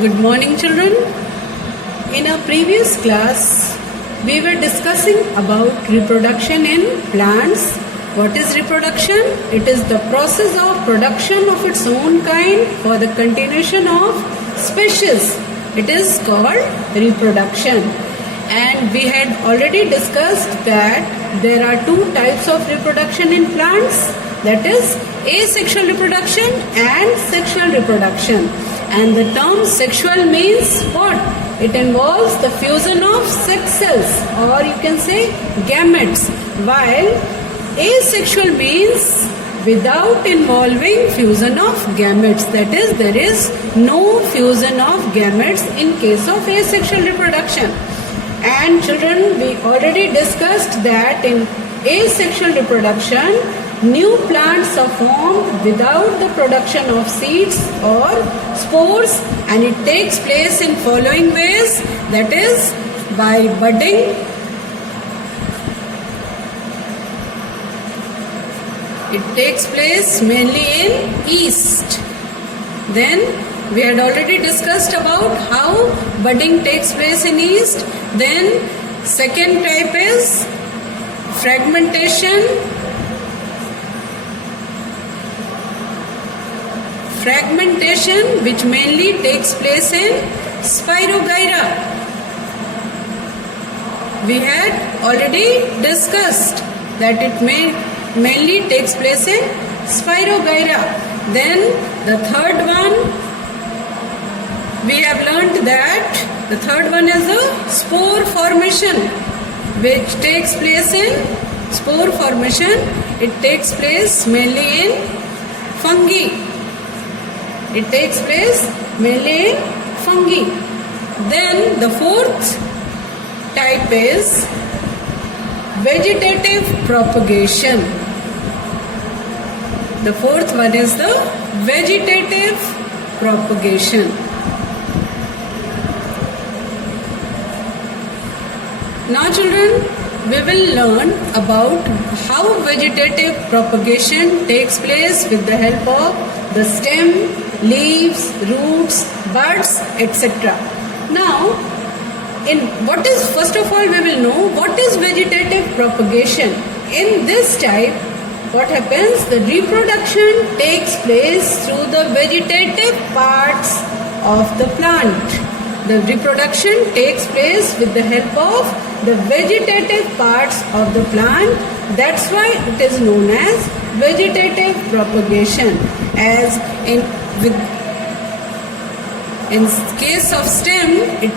Good morning, children. In our previous class, we were discussing about reproduction in plants. What is reproduction? It is the process of production of its own kind for the continuation of species. It is called reproduction. And we had already discussed that there are two types of reproduction in plants. That is asexual reproduction and sexual reproduction. And the term sexual means what? It involves the fusion of sex cells, or you can say gametes, while asexual means without involving fusion of gametes. That is, there is no fusion of gametes in case of asexual reproduction. And children, we already discussed that in asexual reproduction, new plants are formed without the production of seeds or spores, and it takes place in following ways. That is, by budding, it takes place mainly in yeast. Then we had already discussed about how budding takes place in yeast. Then second type is fragmentation. Fragmentation, which mainly takes place in Spirogyra. We had already discussed that it mainly takes place in Spirogyra. Then the third one, we have learnt that the third one is the spore formation, which takes place in spore formation. It takes place mainly in fungi. It takes place mainly in fungi. Then the fourth type is vegetative propagation. The fourth one is the vegetative propagation. Now children, we will learn about how vegetative propagation takes place with the help of the stem, leaves, roots, buds, etc. Now, first of all, we will know what is vegetative propagation. In this type, what happens? The reproduction takes place through the vegetative parts of the plant. The reproduction takes place with the help of the vegetative parts of the plant. That's why it is known as vegetative propagation. As in case of stem, it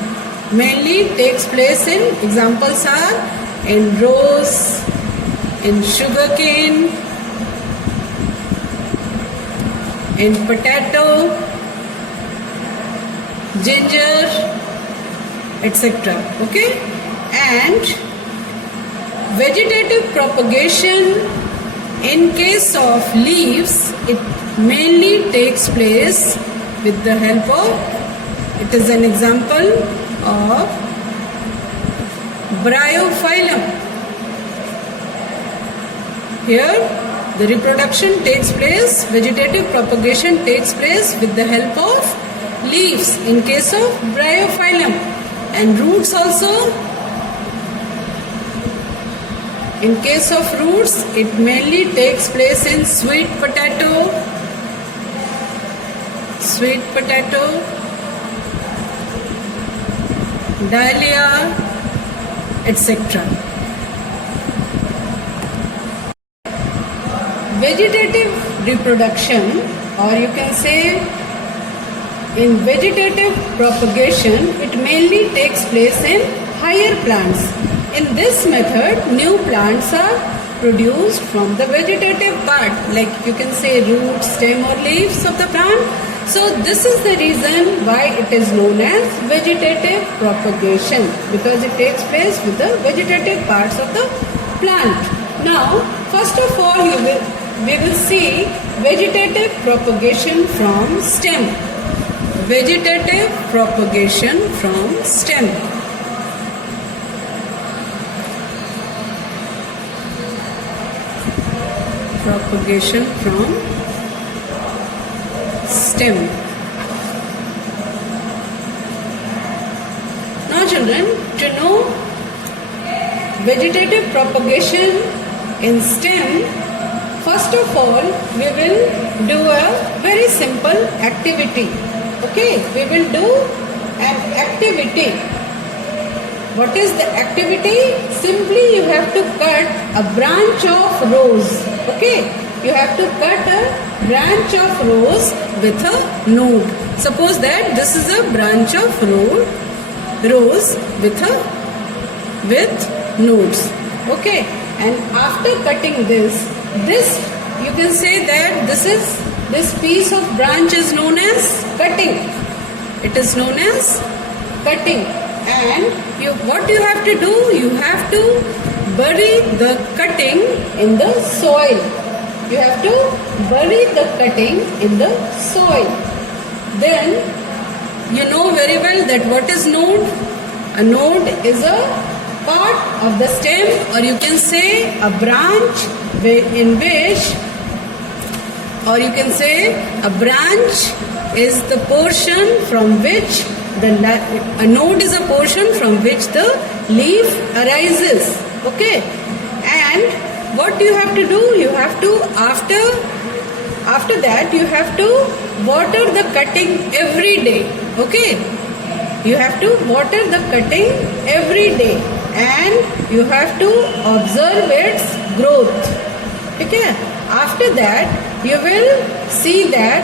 mainly takes place in, examples are in rose, in sugarcane, in potato, ginger, etc. Okay? And vegetative propagation in case of leaves, it mainly takes place with the help of, it is an example of bryophyllum. Here the reproduction takes place, vegetative propagation takes place with the help of leaves in case of bryophyllum, and roots also. In case of roots, it mainly takes place in sweet potato, dahlia, etc. Vegetative reproduction, or you can say in vegetative propagation, it mainly takes place in higher plants. In this method, new plants are produced from the vegetative part, like you can say root, stem or leaves of the plant. So this is the reason why it is known as vegetative propagation, because it takes place with the vegetative parts of the plant. Now, first of all, we will see vegetative propagation from stem. Vegetative propagation from stem. Propagation from stem. children, to know vegetative propagation in stem, first of all, we will do a very simple activity. Okay, we will do an activity. What is the activity? Simply you have to cut a branch of rose. Okay, you have to cut a branch of rose with a node. Suppose that this is a branch of rose with nodes. Okay, and after cutting this you can say that this piece of branch is known as cutting. It is known as cutting. And what you have to do, you have to bury the cutting in the soil. You have to bury the cutting in the soil. Then you know very well that what is node? A node is a part of the stem, or you can say a branch in which, or you can say a branch is the portion from which a node is a portion from which the leaf arises. Okay, and what you have to do, you have to after that you have to water the cutting every day. Okay, you have to water the cutting every day, and you have to observe its growth. Okay, after that you will see that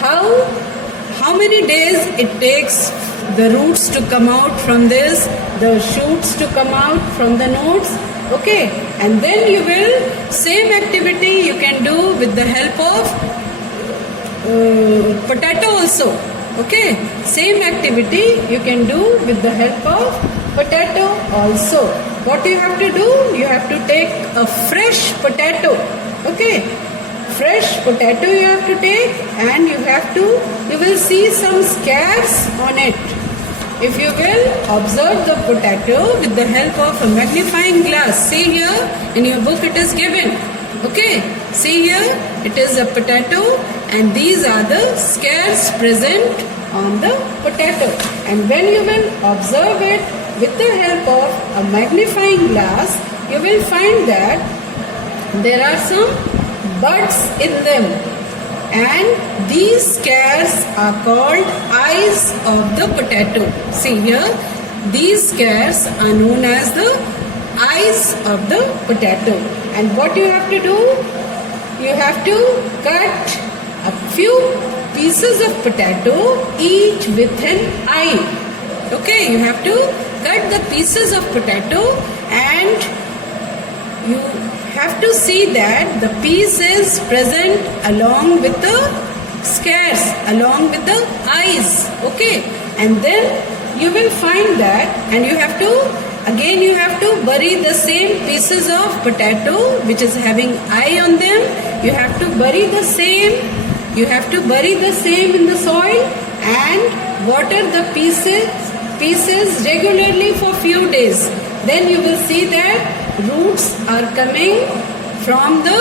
how many days it takes the roots to come out from this, the shoots to come out from the nodes. Okay, and then you will, same activity you can do with the help of potato also. Okay, same activity you can do with the help of potato also. What you have to do, you have to take a fresh potato. Okay, fresh potato you have to take, and you will see some scars on it. If you will observe the potato with the help of a magnifying glass, see here in your book it is given. Okay, see here it is a potato, and these are the scars present on the potato. And when you will observe it with the help of a magnifying glass, you will find that there are some buds in them, and these scars are called eyes of the potato. See here, these scars are known as the eyes of the potato. And what you have to do, you have to cut a few pieces of potato, each with an eye. Okay, you have to cut the pieces of potato, and you have to see that the piece is present along with the scars, along with the eyes. Okay, and then you will find that, and you have to bury the same pieces of potato which is having eye on them. You have to bury the same in the soil, and water the pieces regularly for few days. Then you will see that roots are coming from the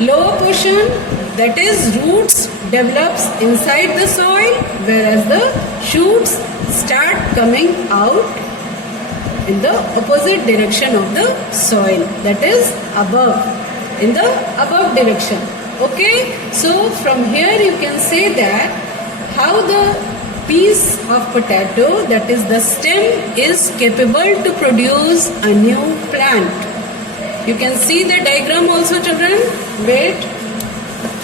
lower portion, that is, roots develops inside the soil, whereas the shoots start coming out in the opposite direction of the soil, that is above, in the above direction. Okay, so from here you can say that how the piece of potato, that is the stem, is capable to produce a new plant. You can see the diagram also, children. Wait,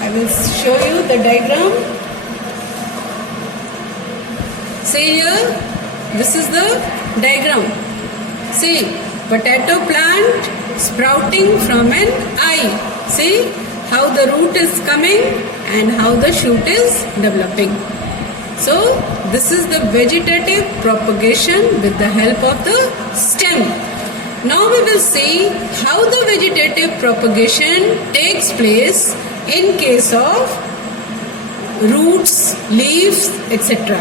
I will show you the diagram. See here, this is the diagram. See, potato plant sprouting from an eye. See how the root is coming and how the shoot is developing. So this is the vegetative propagation with the help of the stem. Now we will see how the vegetative propagation takes place in case of roots, leaves, etc.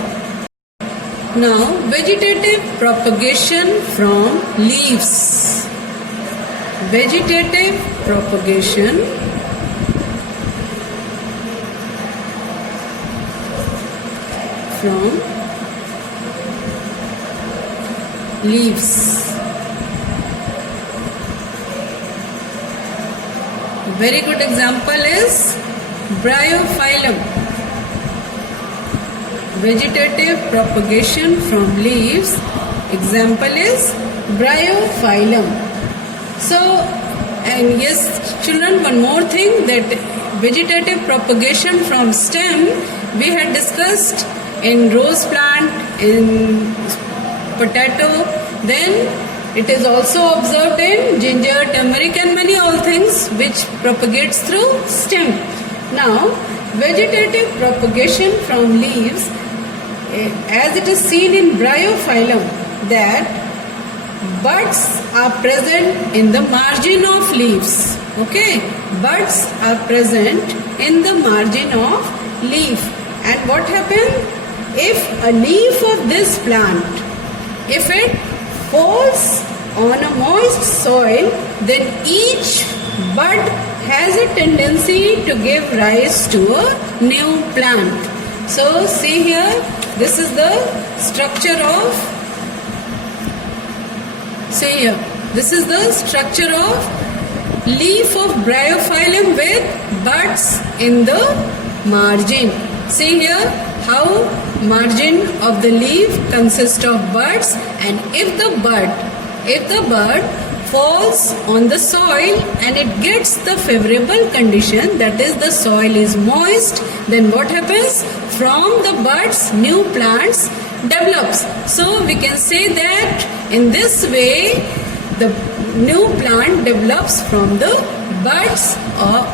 Now vegetative propagation from leaves. Vegetative propagation from leaves. A very good example is bryophyllum. Vegetative propagation from leaves. Example is bryophyllum. So, and yes, children, one more thing, that vegetative propagation from stem we had discussed in rose plant, in potato, then it is also observed in ginger, turmeric and many all things which propagates through stem. Now, vegetative propagation from leaves, as it is seen in bryophyllum, that buds are present in the margin of leaves. Okay, buds are present in the margin of leaf. And what happens if a leaf of this plant, if it falls on a moist soil, then each bud has a tendency to give rise to a new plant. So see here, this is the structure of, see here, this is the structure of leaf of bryophyllum with buds in the margin. See here how margin of the leaf consists of buds, and if the bud falls on the soil and it gets the favorable condition, that is the soil is moist, then what happens? From the buds new plants develops. So we can say that in this way the new plant develops from the buds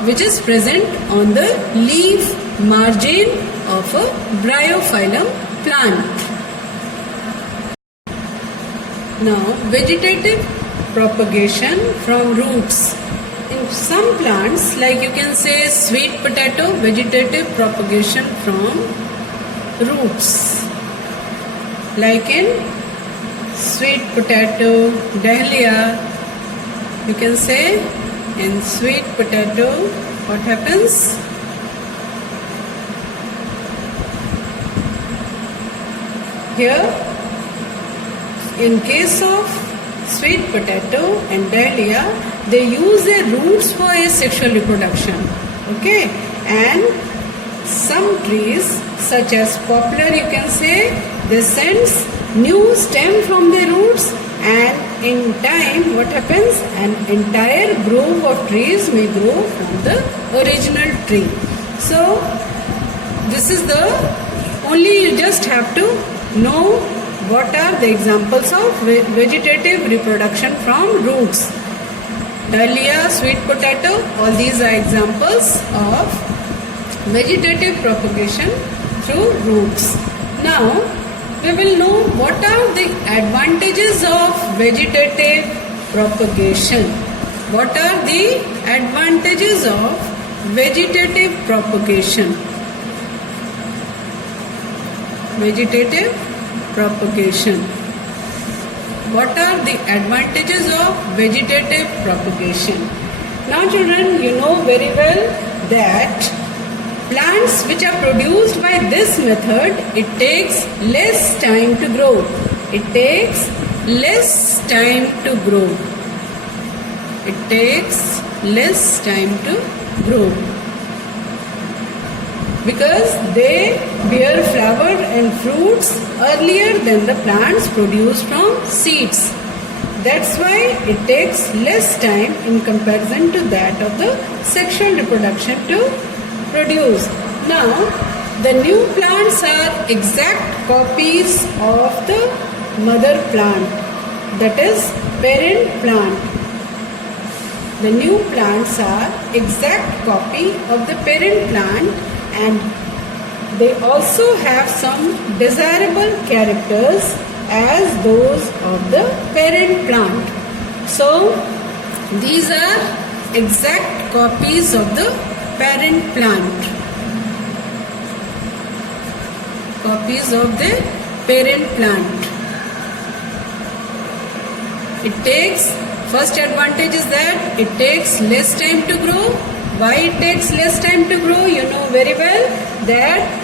which is present on the leaf margin of a bryophyllum plant. Now, vegetative propagation from roots. In some plants, like you can say sweet potato, vegetative propagation from roots. Like in sweet potato, dahlia, you can say in sweet potato, what happens? Here, in case of sweet potato and dahlia, they use their roots for asexual reproduction. Okay, and some trees such as poplar, you can say, they sends new stem from their roots, and in time what happens? An entire grove of trees may grow from the original tree. So this is the only, you just have to know what are the examples of vegetative reproduction from roots. Dahlia, sweet potato, all these are examples of vegetative propagation through roots. Now we will know what are the advantages of vegetative propagation. What are the advantages of vegetative propagation? Vegetative propagation. What are the advantages of vegetative propagation? Now children, you know very well that plants which are produced by this method, it takes less time to grow. It takes less time to grow. It takes less time to grow, because they bear flower and fruits earlier than the plants produced from seeds. That's why it takes less time in comparison to that of the sexual reproduction to produce. Now, the new plants are exact copies of the mother plant, that is parent plant. The new plants are exact copy of the parent plant, and they also have some desirable characters as those of the parent plant. So these are exact copies of the parent plant. Copies of the parent plant. It takes, first advantage is that it takes less time to grow. Why it takes less time to grow? You know very well that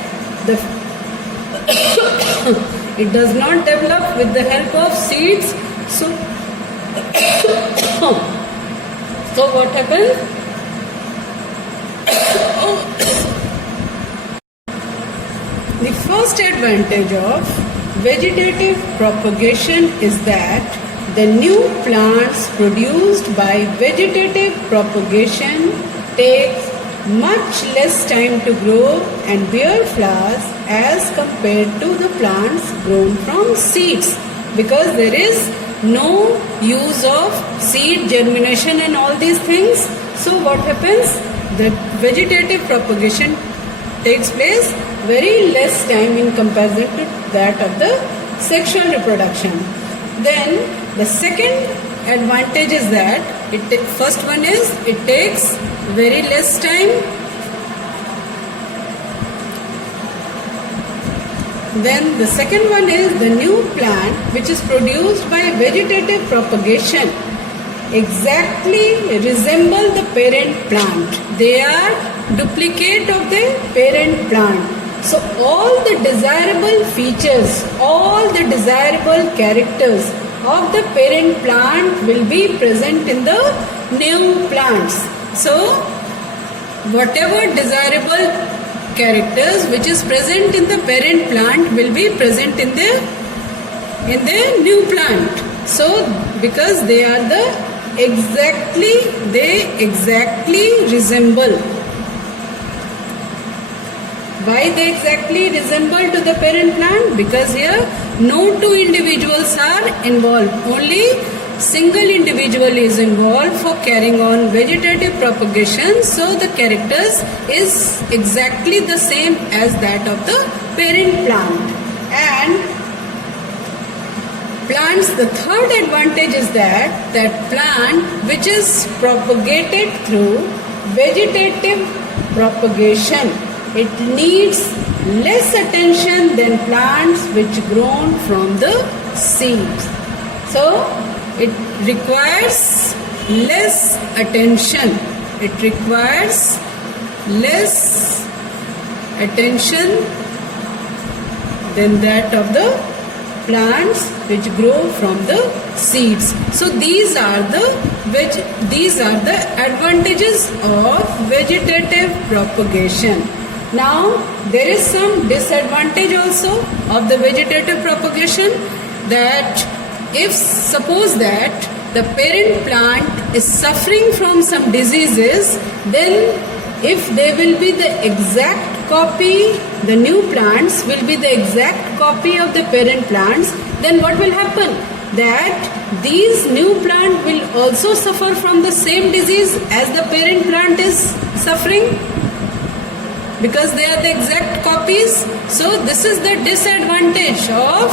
It does not develop with the help of seeds. So, so what happens? The first advantage of vegetative propagation is that the new plants produced by vegetative propagation takes much less time to grow and bear flowers as compared to the plants grown from seeds, because there is no use of seed germination and all these things. So what happens? The vegetative propagation takes place very less time in comparison to that of the sexual reproduction. Then the second advantage is that first one is it takes very less time. Then the second one is the new plant which is produced by vegetative propagation exactly resemble the parent plant. They are duplicate of the parent plant. So all the desirable features, all the desirable characters of the parent plant will be present in the new plants. So whatever desirable characters which is present in the parent plant will be present in the new plant. So because they exactly resemble. Why they exactly resemble to the parent plant? Because here no two individuals are involved. Only single individual is involved for carrying on vegetative propagation. So the characters is exactly the same as that of the parent plant. And plants, the third advantage is that plant which is propagated through vegetative propagation, it needs less attention than plants which grown from the seeds. So it requires less attention. It requires less attention than that of the plants which grow from the seeds. So these are the advantages of vegetative propagation. Now there is some disadvantage also of the vegetative propagation, that if suppose that the parent plant is suffering from some diseases, then if they will be the exact copy, the new plants will be the exact copy of the parent plants, then what will happen? That these new plant will also suffer from the same disease as the parent plant is suffering, because they are the exact copies. So this is the disadvantage of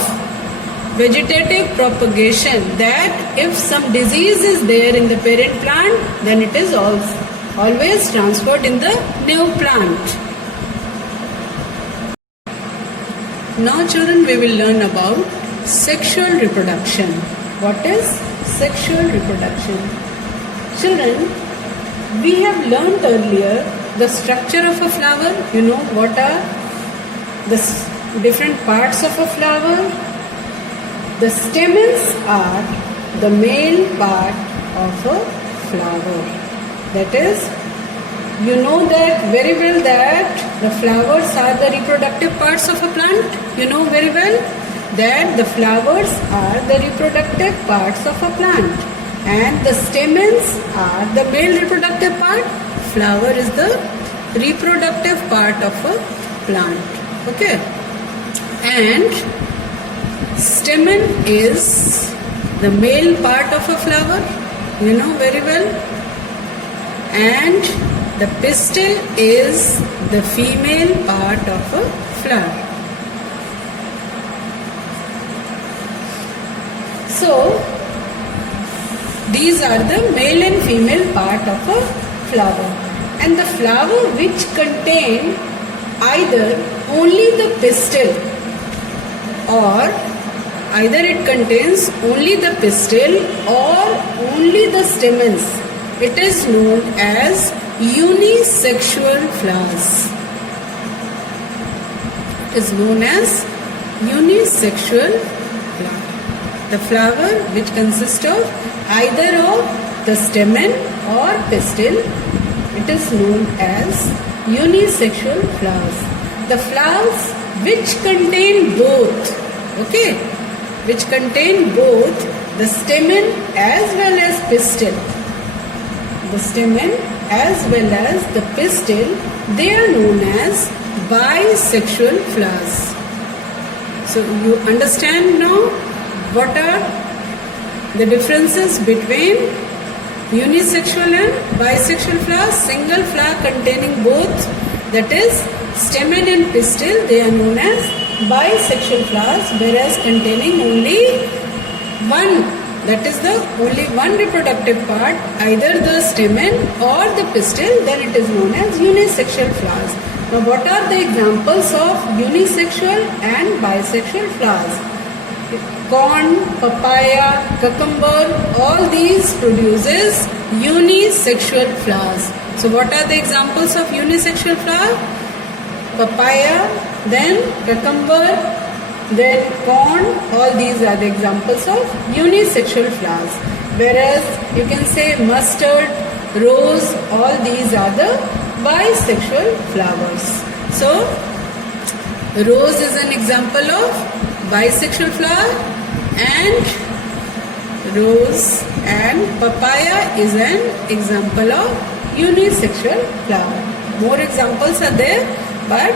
vegetative propagation, that if some disease is there in the parent plant, then it is always transferred in the new plant. Now children, we will learn about sexual reproduction. What is sexual reproduction? Children, we have learned earlier the structure of a flower. You know what are the different parts of a flower? The stamens are the male part of a flower. That is, you know that very well that the flowers are the reproductive parts of a plant. You know very well that the flowers are the reproductive parts of a plant, and the stamens are the male reproductive part. Flower is the reproductive part of a plant. Okay, and stamen is the male part of a flower. You know very well. And the pistil is the female part of a flower. So these are the male and female part of a flower. And the flower which contain either only the pistil, or either it contains only the pistil or only the stamens, it is known as unisexual flowers. It is known as unisexual flower. The flower which consists of either of the stamen or pistil, it is known as unisexual flowers. The flowers which contain both, okay, which contain both the stamen as well as pistil. The stamen as well as the pistil, they are known as bisexual flowers. So you understand now what are the differences between unisexual and bisexual flowers. Single flower containing both, that is stamen and pistil, they are known as bisexual flowers, whereas containing only one, that is the only one reproductive part, either the stamen or the pistil, then it is known as unisexual flowers. Now what are the examples of unisexual and bisexual flowers? Corn, papaya, cucumber, all these produces unisexual flowers. So what are the examples of unisexual flower? Papaya, then cucumber, then corn, all these are the examples of unisexual flowers. Whereas you can say mustard, rose, all these are the bisexual flowers. So rose is an example of bisexual flower, and rose and papaya is an example of unisexual flower. More examples are there, but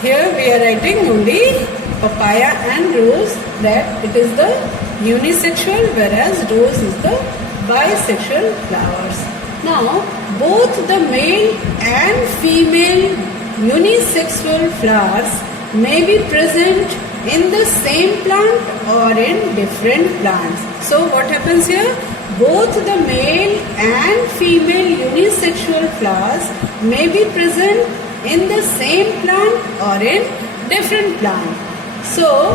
here we are writing only papaya and rose, that it is the unisexual, whereas rose is the bisexual flowers. Now both the male and female unisexual flowers may be present in the same plant or in different plants. So what happens here? Both the male and female unisexual flowers may be present in the same plant or in different plant. So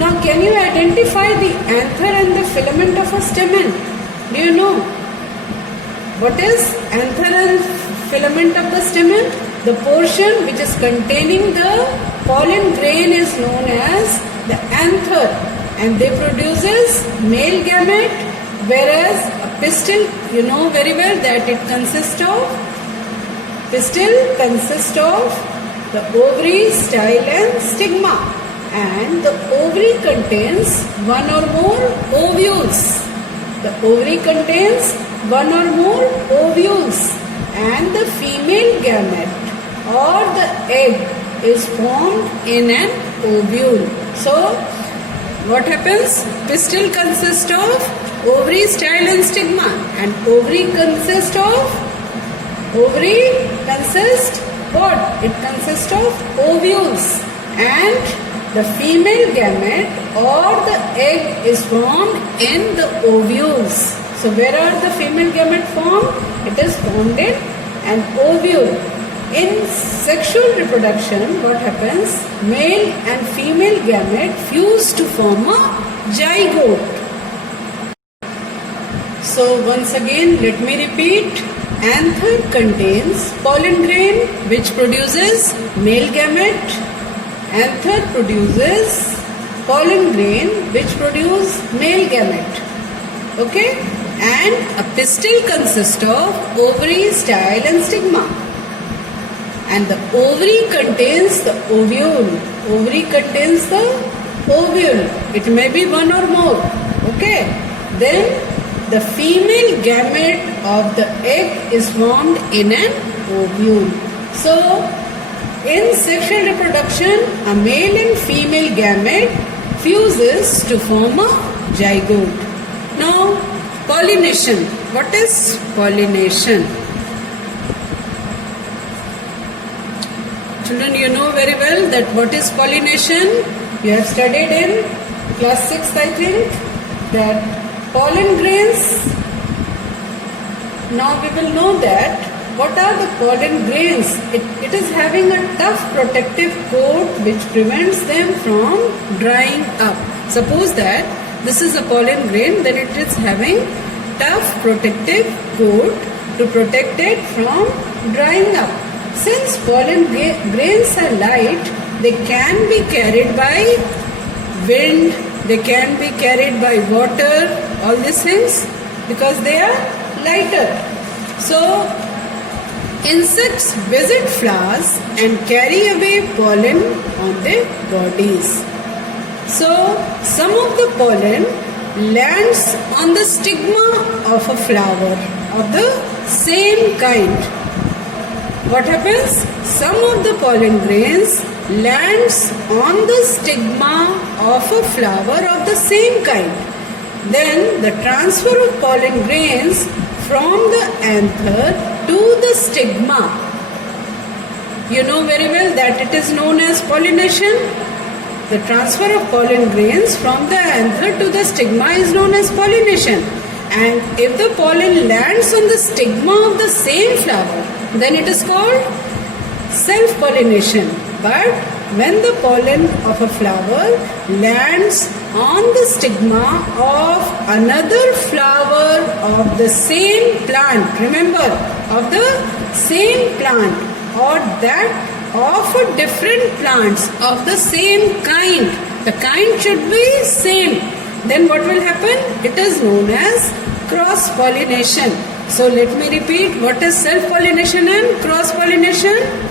now can you identify the anther and the filament of a stamen? Do you know what is anther and filament of the stamen? The portion which is containing the pollen grain is known as the anther, and they produces male gamete, whereas a pistil, you know very well that it consists of, pistil consists of the ovary, style and stigma, and the ovary contains one or more ovules. The ovary contains one or more ovules, and the female gamete or the egg is formed in an ovule. So what happens? Pistil consists of ovary, style and stigma, and ovary consists what? It consists of ovules, and the female gamete or the egg is formed in the ovules. So where are the female gamete formed? It is formed in an ovule. In sexual reproduction, what happens? Male and female gamete fuse to form a zygote. So once again, let me repeat. Anther contains pollen grain which produces male gamete. Anther produces pollen grain which produces male gamete. Okay? And a pistil consists of ovary, style and stigma. And the ovary contains the ovule. Ovary contains the ovule. It may be one or more. Okay? Then the female gamete of the egg is formed in an ovule. So, in sexual reproduction, a male and female gamete fuses to form a zygote. Now, pollination. What is pollination? Children, you know very well that what is pollination. You have studied in class 6, I think, that pollen grains. Now we will know that what are the pollen grains. It is having a tough protective coat which prevents them from drying up. Suppose that this is a pollen grain, then it is having tough protective coat to protect it from drying up. Since pollen grains are light, they can be carried by wind, they can be carried by water, all these things, because they are lighter. So insects visit flowers and carry away pollen on their bodies. So some of the pollen lands on the stigma of a flower of the same kind. What happens? Some of the pollen grains lands on the stigma of a flower of the same kind. Then the transfer of pollen grains from the anther to the stigma. You know very well that it is known as pollination. The transfer of pollen grains from the anther to the stigma is known as pollination. And if the pollen lands on the stigma of the same flower, then it is called self-pollination. But when the pollen of a flower lands on the stigma of another flower of the same plant, remember, of the same plant, or that of a different plants of the same kind, the kind should be same, then what will happen? It is known as cross-pollination. So let me repeat, what is self-pollination and cross-pollination?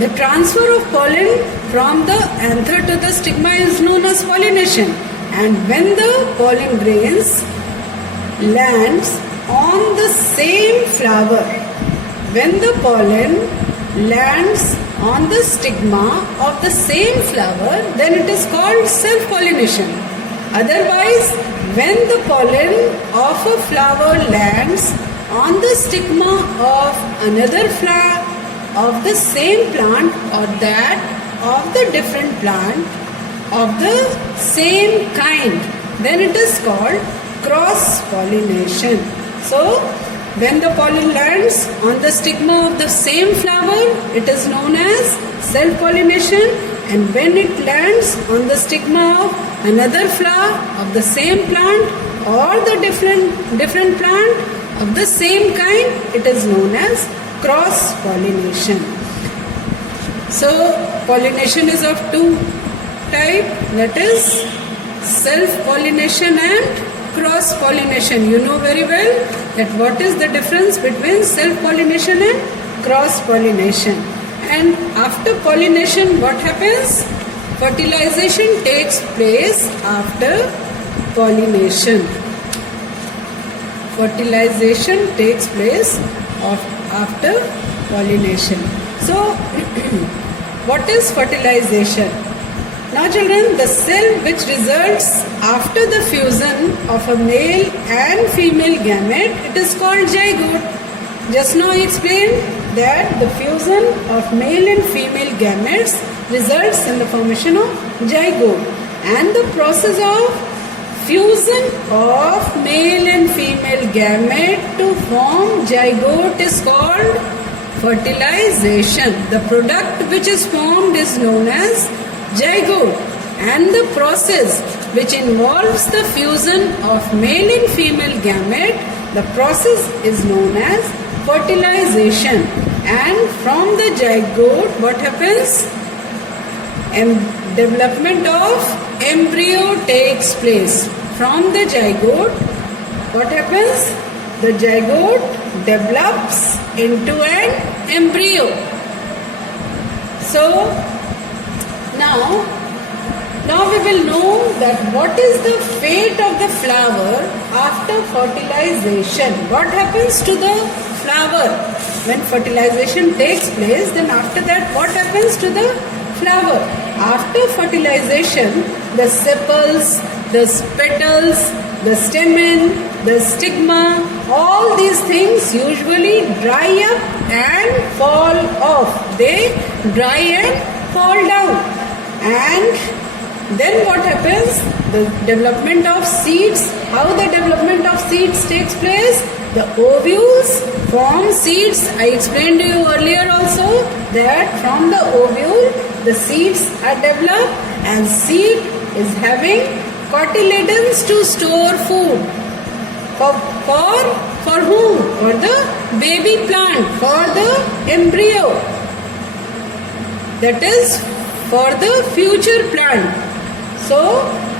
The transfer of pollen from the anther to the stigma is known as pollination. And when the pollen grains lands on the same flower, when the pollen lands on the stigma of the same flower, then it is called self-pollination. Otherwise, when the pollen of a flower lands on the stigma of another flower of the same plant, or that of the different plant of the same kind, then it is called cross-pollination. So, when the pollen lands on the stigma of the same flower, it is known as self-pollination, and when it lands on the stigma of another flower of the same plant or the different plant of the same kind, it is known as cross-pollination. So, pollination is of two types, that is self-pollination and cross-pollination. You know very well that what is the difference between self-pollination and cross-pollination. And after pollination, what happens? Fertilization takes place after pollination. Fertilization takes place after pollination. So, what is fertilization? Now children, the cell which results after the fusion of a male and female gamete, it is called zygote. Just now I explained that the fusion of male and female gametes results in the formation of zygote, and the process of fusion of male and female gamete to form zygote is called fertilization. The product which is formed is known as zygote, and the process which involves the fusion of male and female gamete, the process is known as fertilization. And from the zygote, what happens? Development of embryo takes place. From the zygote, what happens? The zygote develops into an embryo. So, now we will know that what is the fate of the flower after fertilization. What happens to the flower? When fertilization takes place, then after that what happens to the flower? After fertilization, the sepals, the petals, the stamen, the stigma, all these things usually dry up and fall off. They dry and fall down. And then what happens? The development of seeds. How the development of seeds takes place? The ovules form seeds. I explained to you earlier also that from the ovule the seeds are developed, and seed is having cotyledons to store food. For whom? For the baby plant, for the embryo. That is for the future plant. So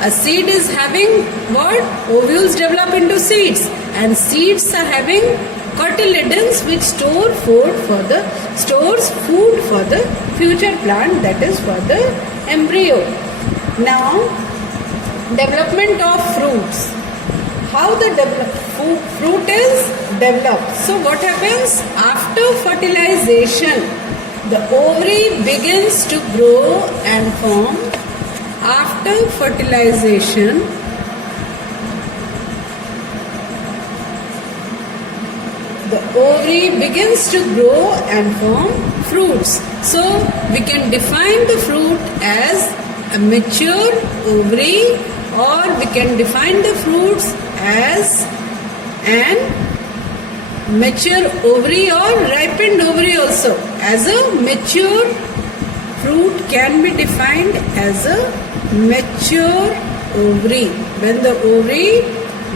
a seed is having what? Ovules develop into seeds, and seeds are having cotyledons which stores food for the future plant, that is for the embryo. Now, development of fruits. How the fruit is developed? So what happens after fertilization? The ovary begins to grow and form. After fertilization, the ovary begins to grow and form fruits. So we can define the fruit as a mature ovary, or we can define the fruits as an mature ovary or ripened ovary also. As a mature fruit can be defined as a mature ovary. When the ovary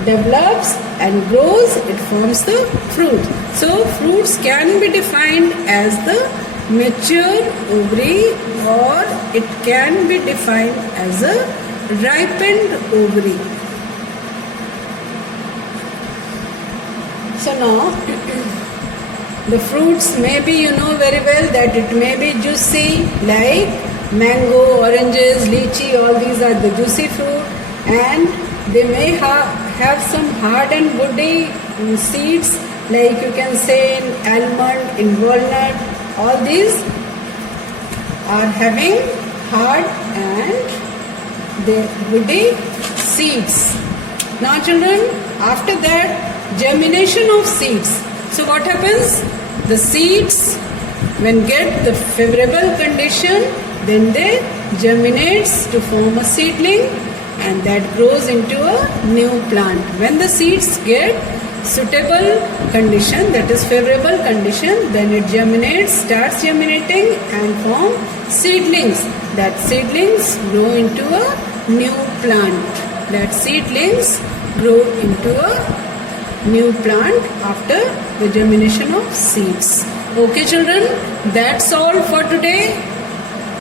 develops and grows, it forms the fruit. So fruits can be defined as the mature ovary, or it can be defined as a ripened ovary. So now the fruits may be, you know very well that it may be juicy, like mango, oranges, lychee, all these are the juicy fruit, and they may have some hard and woody seeds, like you can say in almond, in walnut. All these are having hard and the woody seeds. Now children, after that, germination of seeds. So what happens? The seeds, when get the favorable condition, then they germinates to form a seedling, and that grows into a new plant. When the seeds get suitable condition, that is favorable condition, then it germinates, starts germinating and form seedlings. That seedlings grow into a new plant. That seedlings grow into a new plant after the germination of seeds. Okay children, that's all for today.